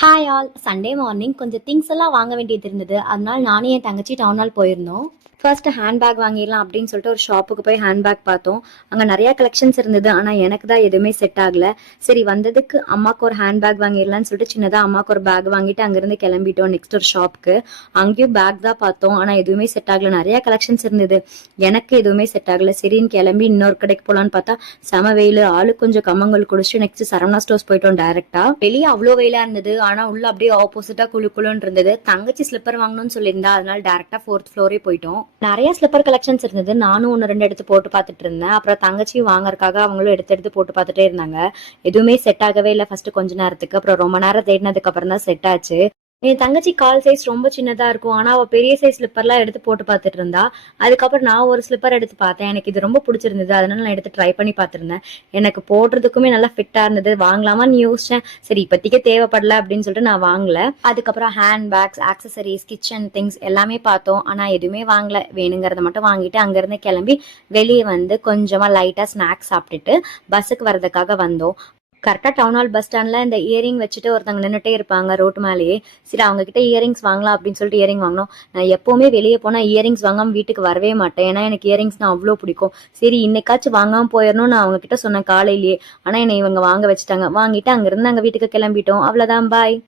Hi all. Sunday morning கொஞ்சம் things எல்லாம் வாங்க வேண்டியது இருந்தது. அதனால நானும் என் தங்கச்சி டவுன் ஹால் போயிருந்தோம். ஃபர்ஸ்ட் ஹேண்ட்பேக் வாங்கிடலாம் அப்படின்னு சொல்லிட்டு ஒரு ஷாப்புக்கு போய் ஹேண்ட்பேக் பார்த்தோம். அங்கே நிறைய கலெக்ஷன்ஸ் இருந்தது. ஆனால் எனக்கு தான் எதுவுமே செட் ஆகல. சரி வந்ததுக்கு அம்மாவுக்கு ஒரு ஹேண்ட்பேக் வாங்கிடலாம்னு சொல்லிட்டு சின்னதாக அம்மாவுக்கு ஒரு பேக் வாங்கிட்டு அங்கேருந்து கிளம்பிட்டோம் நெக்ஸ்ட் ஒரு ஷாப்புக்கு. அங்கேயும் பேக் தான் பார்த்தோம். ஆனால் எதுவுமே செட் ஆகல. நிறைய கலெக்ஷன்ஸ் இருந்தது. எனக்கு எதுவுமே செட் ஆகல. சரின்னு கிளம்பி இன்னொரு கடைக்கு போகலான்னு பார்த்தா செம வெயில். ஆளு கொஞ்சம் கம்மங்கள் குடிச்சு நெக்ஸ்ட் சரவணா ஸ்டோர்ஸ் போயிட்டோம் டைரக்டா. வெளியே அவ்வளோ வெயிலா இருந்தது. ஆனால் உள்ள அப்படியே ஆப்போசிட்டா குழு குழுன்னு இருந்தது. தங்கச்சி ஸ்லிப்பர் வாங்கணும்னு சொல்லியிருந்தா. அதனால டேரக்டா 4th ஃப்ளோரே போயிட்டோம். நிறைய ஸ்லிப்பர் கலெக்ஷன்ஸ் இருந்தது. நானும் ஒன்று ரெண்டு எடுத்து போட்டு பார்த்துட்டு இருந்தேன். அப்புறம் தங்கச்சியும் வாங்கறதுக்காக அவங்களும் எடுத்து எடுத்து போட்டு பார்த்துட்டே இருந்தாங்க. எதுவுமே செட் ஆகவே இல்லை ஃபர்ஸ்ட் கொஞ்ச நேரத்துக்கு. அப்புறம் ரொம்ப நேரம் தேடினதுக்கு அப்புறம் தான் செட் ஆச்சு. என் தங்கச்சி கால் சைஸ் ரொம்ப சின்னதா இருக்கும். ஆனா அவ பெரிய சைஸ் ஸ்லிப்பர்லாம் எடுத்து போட்டு பார்த்துட்டு இருந்தா. அதுக்கப்புறம் நான் ஒரு ஸ்லிப்பர் எடுத்து பார்த்தேன். எனக்கு இது ரொம்ப பிடிச்சிருந்தது. அதனால நான் எடுத்து ட்ரை பண்ணி பார்த்திருந்தேன். எனக்கு போடுறதுக்குமே நல்லா ஃபிட்டா இருந்தது. வாங்கலாமான்னு யோசிச்சேன். சரி இப்போதைக்கு தேவைப்படல அப்படின்னு சொல்லிட்டு நான் வாங்கல. அதுக்கப்புறம் hand bags, accessories, kitchen things எல்லாமே பார்த்தோம். ஆனா எதுவுமே வாங்கல. வேணுங்கிறத மட்டும் வாங்கிட்டு அங்கிருந்து கிளம்பி வெளியே வந்து கொஞ்சமா லைட்டா ஸ்நாக்ஸ் சாப்பிட்டுட்டு பஸ்ஸுக்கு வர்றதுக்காக வந்தோம். கரெக்டா டவுன் ஹால் பஸ் ஸ்டாண்ட்ல இந்த இயரிங் வச்சுட்டு ஒருத்தவங்க நின்னுட்டே இருப்பாங்க ரோட்டு மேலேயே. சரி அவங்க கிட்ட இயரிங்ஸ் வாங்கலாம் அப்படின்னு சொல்லிட்டு இயரிங் வாங்கினோம். நான் எப்பவுமே வெளியே போனா இயரிங்ஸ் வாங்காம வீட்டுக்கு வரவே மாட்டேன். ஏன்னா எனக்கு இயரிங்ஸ்னா அவ்வளோ பிடிக்கும். சரி இன்னைக்காச்சும் வாங்காம போயிடணும் நான் அவங்க கிட்ட சொன்னேன் காலையிலேயே. ஆனா என்னை இவங்க வாங்க வச்சுட்டாங்க. வாங்கிட்டு அங்கிருந்து நாங்க வீட்டுக்கு கிளம்பிட்டோம். அவ்வளவுதான், பாய்.